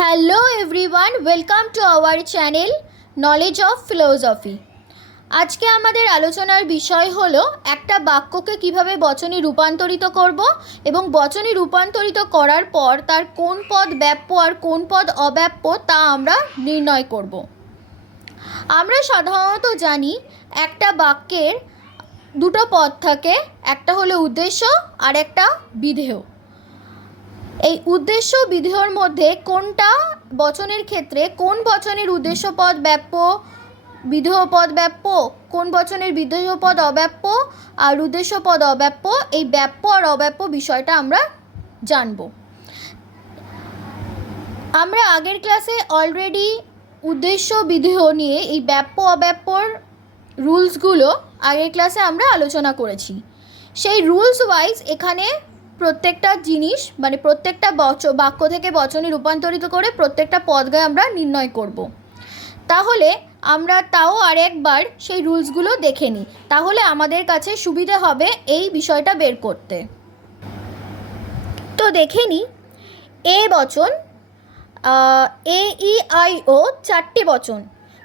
Hello everyone welcome to our channel knowledge of philosophy আজকে আমাদের আলোচনার বিষয় হলো, একটা বাক্যকে কীভাবে বচনে রূপান্তরিত করব এবং বচনে রূপান্তরিত করার পর তার কোন পদ ব্যাপ্য আর কোন পদ অব্যাপ্য তা আমরা নির্ণয় করব। আমরা সাধারণত জানি, একটা বাক্যের দুটো পদ থাকে, একটা হলো উদ্দেশ্য আর একটা বিধেয়। এই উদ্দেশ্য বিধেয়র মধ্যে কোনটা বচনের ক্ষেত্রে, কোন বচনের উদ্দেশ্য পদ ব্যাপ্য, বিধেয় পদ ব্যাপ্য, কোন বচনের বিধেয় পদ অব্যাপ্য আর উদ্দেশ্য পদ অব্যাপ্য, এই ব্যাপ্য আর অব্যাপ্য বিষয়টা আমরা জানব। আমরা আগের ক্লাসে অলরেডি উদ্দেশ্য বিধেয় নিয়ে এই ব্যাপ্য অব্যাপ্যর রুলসগুলো আগের ক্লাসে আমরা আলোচনা করেছি। সেই রুলস ওয়াইজ এখানে প্রত্যেকটা জিনিস মানে প্রত্যেকটা বচ, বাক্য থেকে বচনে রূপান্তরিত করে প্রত্যেকটা পদকে আমরা নির্ণয় করব। তাহলে আমরা তাও আরেকবার সেই রুলসগুলো দেখে নিই। তাহলে আমাদের কাছে সুবিধা হবে এই বিষয়টা বের করতে। তো দেখে নিই। এ বচন এ, ই, আই, ও চারটে বচন।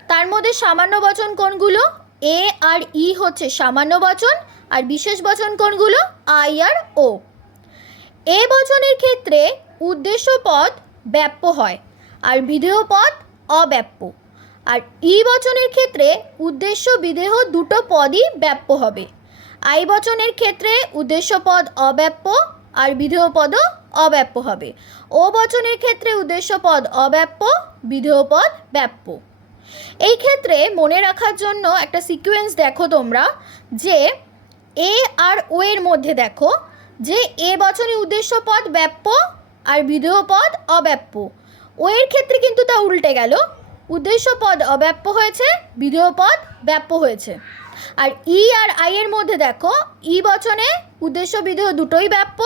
তার মধ্যে সামান্য বচন কোনগুলো? এ আর ই হচ্ছে সামান্য বচন, আর বিশেষ বচন কোনগুলো? আই আর ও। এ বচনের ক্ষেত্রে উদ্দেশ্য পদ ব্যাপ্য হয় আর বিধেয় পদ অব্যাপ্য। আর ই বচনের ক্ষেত্রে উদ্দেশ্য বিদেহ দুটো পদই ব্যাপ্য হবে। আই বচনের ক্ষেত্রে উদ্দেশ্য পদ অব্যাপ্য আর বিধেয় পদও অব্যাপ্য হবে। ও বচনের ক্ষেত্রে উদ্দেশ্য পদ অব্যাপ্য, বিধেয় পদ ব্যাপ্য। এই ক্ষেত্রে মনে রাখার জন্য একটা সিকোয়েন্স দেখো তোমরা, যে এ আর ও এর মধ্যে দেখো যে এ বচনে উদ্দেশ্য পদ ব্যাপ্য আর বিধেয় পদ অব্যাপ্য। ও এর ক্ষেত্রে কিন্তু তা উল্টে গেল। উদ্দেশ্য পদ অব্যাপ্য হয়েছে বিধেয় পদ ব্যাপ্য হয়েছে। আর ই আর আই এর মধ্যে দেখো, ই বচনে উদ্দেশ্য বিধেয় দুটোই ব্যাপ্য,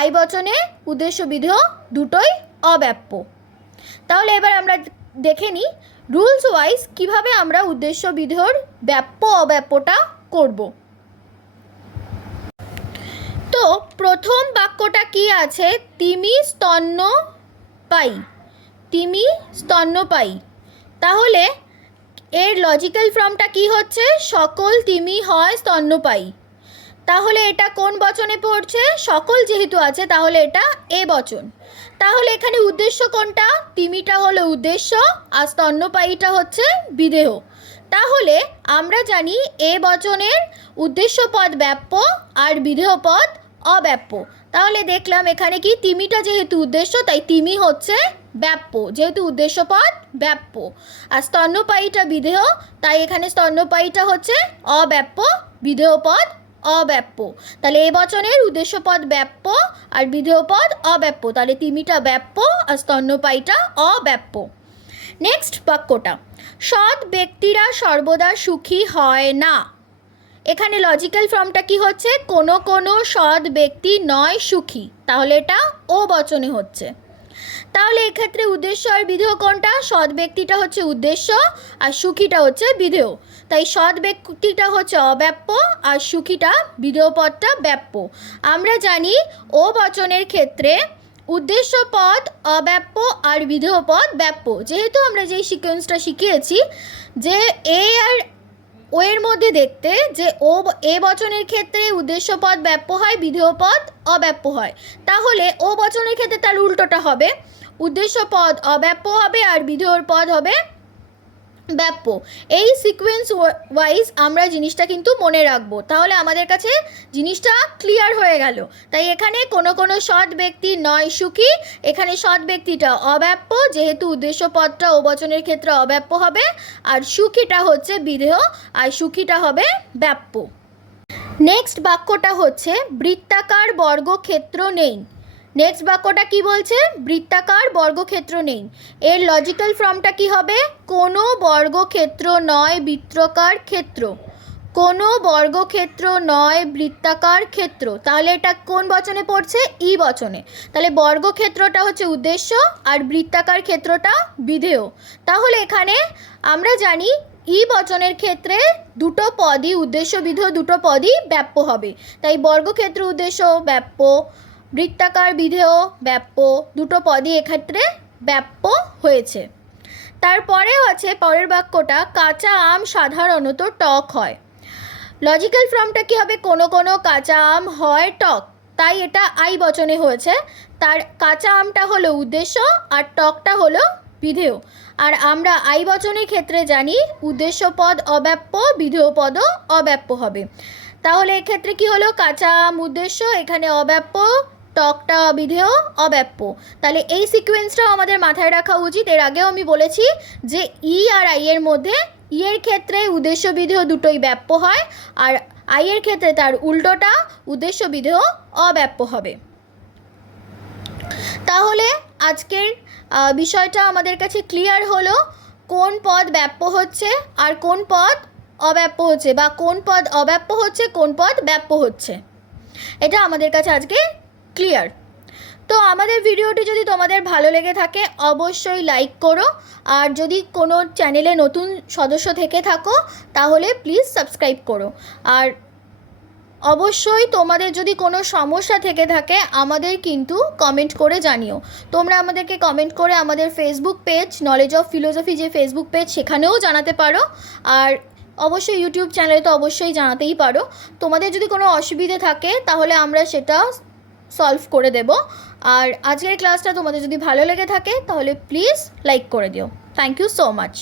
আই বচনে উদ্দেশ্য বিধেয় দুটোই অব্যাপ্য। তাহলে এবার আমরা দেখে নিই রুলস ওয়াইজ কীভাবে আমরা উদ্দেশ্য বিধেয়র ব্যাপ্য অব্যাপ্যটা করব তো প্রথম বাক্যটা কি আছে? তিমি স্তন্য পাই। তিমি স্তন্য পাই। তাহলে এর লজিক্যাল ফর্মটা কি হচ্ছে? সকল তিমি হয় স্তন্যপায়ী তাহলে এটা কোন বচনে পড়ছে? সকল যেহেতু আছে, তাহলে এটা এ বচন। তাহলে এখানে উদ্দেশ্য কোনটা? তিমিটা হলো উদ্দেশ্য, আর স্তন্যপায়ীটা হচ্ছে বিদেহ। তাহলে আমরা জানি এ বচনের উদ্দেশ্য পদ ব্যাপ্য আর বিধেয় পদ অব্যাপ্য। তাহলে দেখলাম এখানে কি তিমিটা যেহেতু উদ্দেশ্য, তাই তিমি হচ্ছে ব্যাপ্য। যেহেতু উদ্দেশ্য পদ ব্যাপ্য। আর স্তন্যপায়ীটা বিধেয়, তাই এখানে স্তন্যপায়ীটা হচ্ছে অব্যাপ্য বিধেয় পদ অব্যাপ্য। তাহলে এ বচনের উদ্দেশ্য পদ ব্যাপ্য আর বিধেয় পদ অব্যাপ্য। তাহলে তিমিটা ব্যাপ্য আর স্তন্যপায়ীটা অব্যাপ্য। নেক্সট বাক্যটা। সৎ ব্যক্তিরা সর্বদা সুখী হয় না। এখানে লজিক্যাল ফর্মটা কি হচ্ছে? কোনো কোনো সৎ ব্যক্তি নয় সুখী। তাহলে এটা ও বচনে হচ্ছে। তাহলে এক্ষেত্রে উদ্দেশ্য আর বিধেয় কোনটা? সৎ ব্যক্তিটা হচ্ছে উদ্দেশ্য আর সুখীটা হচ্ছে বিধেয়। তাই সৎ ব্যক্তিটা হচ্ছে অব্যাপ্য আর সুখীটা বিধেয় পদটা ব্যাপ্য। আমরা জানি ও বচনের ক্ষেত্রে উদ্দেশ্য পদ অব্যাপ্য আর বিধেয় পদ ব্যাপ্য। যেহেতু আমরা যেই সিকোয়েন্সটা শিখিয়েছি যে এ আর ও এর মধ্যে দেখতে যে ও এ বচনের ক্ষেত্রে উদ্দেশ্য পদ ব্যাপ্য হয় বিধেয় পদ অব্যাপ্য হয়। তাহলে ও বচনের ক্ষেত্রে তার উল্টোটা হবে। উদ্দেশ্য পদ অব্যাপ্য হবে আর বিধেয়র পদ হবে ব্যাপ্য এই সিকোয়েন্স ওয়াইজ আমরা জিনিসটা কিন্তু মনে রাখব। তাহলে আমাদের কাছে জিনিসটা ক্লিয়ার হয়ে গেল। তাই এখানে কোনো কোনো সৎ ব্যক্তি নয় সুখী। এখানে সৎ ব্যক্তিটা অব্যাপ্য, যেহেতু উদ্দেশ্য পদটা বচনের ক্ষেত্রে অব্যাপ্য হবে। আর সুখীটা হচ্ছে বিধেয় আর সুখীটা হবে ব্যাপ্য। নেক্সট বাক্যটা হচ্ছে, বৃত্তাকার বর্গক্ষেত্র নেই। নেক্সট বাক্যটা কি বলছে? বৃত্তাকার বর্গক্ষেত্র নেই। এর লজিক্যাল ফর্মটা কি হবে? কোনো বর্গক্ষেত্র নয় বৃত্তাকার ক্ষেত্র। কোনো বর্গক্ষেত্র নয় বৃত্তাকার ক্ষেত্র। তাহলে এটা কোন বচনে পড়ছে? ই বচনে। তাহলে বর্গক্ষেত্রটা হচ্ছে উদ্দেশ্য আর বৃত্তাকার ক্ষেত্রটা বিধেয়। তাহলে এখানে আমরা জানি ই বচনের ক্ষেত্রে দুটো পদই উদ্দেশ্য বিধেয় দুটো পদই ব্যাপ্য হবে। তাই বর্গক্ষেত্র উদ্দেশ্য ব্যাপ্য বৃত্তাকার বিধেয় ব্যাপ্য দুটো পদই এক্ষেত্রে ব্যাপ্য হয়েছে। তারপরে আছে পরের বাক্যটা, কাঁচা আম সাধারণত টক হয়। লজিক্যাল ফর্মটা কি হবে? কোনো কোনো কাঁচা আম হয় টক। তাই এটা আই বচনে হয়েছে। তার কাঁচা আমটা হলো উদ্দেশ্য আর টকটা হলো বিধেয়। আর আমরা আই বচনের ক্ষেত্রে জানি উদ্দেশ্য পদ অব্যাপ্য, বিধেয় পদও অব্যাপ্য হবে। তাহলে এক্ষেত্রে কি হলো? কাঁচা আম উদ্দেশ্য, এখানে অব্যাপ্য টকটা অবিধেয় অব্যাপ্য। তাহলে এই সিকোয়েন্সটাও আমাদের মাথায় রাখা উচিত। এর আগেও আমি বলেছি যে ই আর আই এর মধ্যে ই এর ক্ষেত্রে উদ্দেশ্য বিধেয় দুটোই ব্যাপ্য হয় আর আই এর ক্ষেত্রে তার উল্টোটা উদ্দেশ্য বিধেয় অব্যাপ্য হবে। তাহলে আজকের বিষয়টা আমাদের কাছে ক্লিয়ার হলো কোন পদ ব্যাপ্য হচ্ছে আর কোন পদ অব্যাপ্য হচ্ছে বা কোন পদ অব্যাপ্য হচ্ছে, কোন পদ ব্যাপ্য হচ্ছে। এটা আমাদের কাছে আজকে ক্লিয়ার তো আমাদের ভিডিওটি যদি তোমাদের ভালো লেগে থাকে, অবশ্যই লাইক করো। আর যদি কোনো চ্যানেলে নতুন সদস্য থেকে থাকো, তাহলে প্লিজ সাবস্ক্রাইব করো। আর অবশ্যই তোমাদের যদি কোনো সমস্যা থেকে থাকে, আমাদের কিন্তু কমেন্ট করে জানিও। তোমরা আমাদেরকে কমেন্ট করে আমাদের Facebook page knowledge of philosophy যে ফেসবুক পেজ সেখানেও জানাতে পারো। আর অবশ্যই ইউটিউব চ্যানেলে তো অবশ্যই জানাতেই পারো। তোমাদের যদি কোনো অসুবিধে থাকে, তাহলে আমরা সেটা সলভ করে দেব। আর আজকের ক্লাসটা তোমাদের যদি ভালো লেগে থাকে, তাহলে প্লিজ লাইক করে দিও। Thank you so much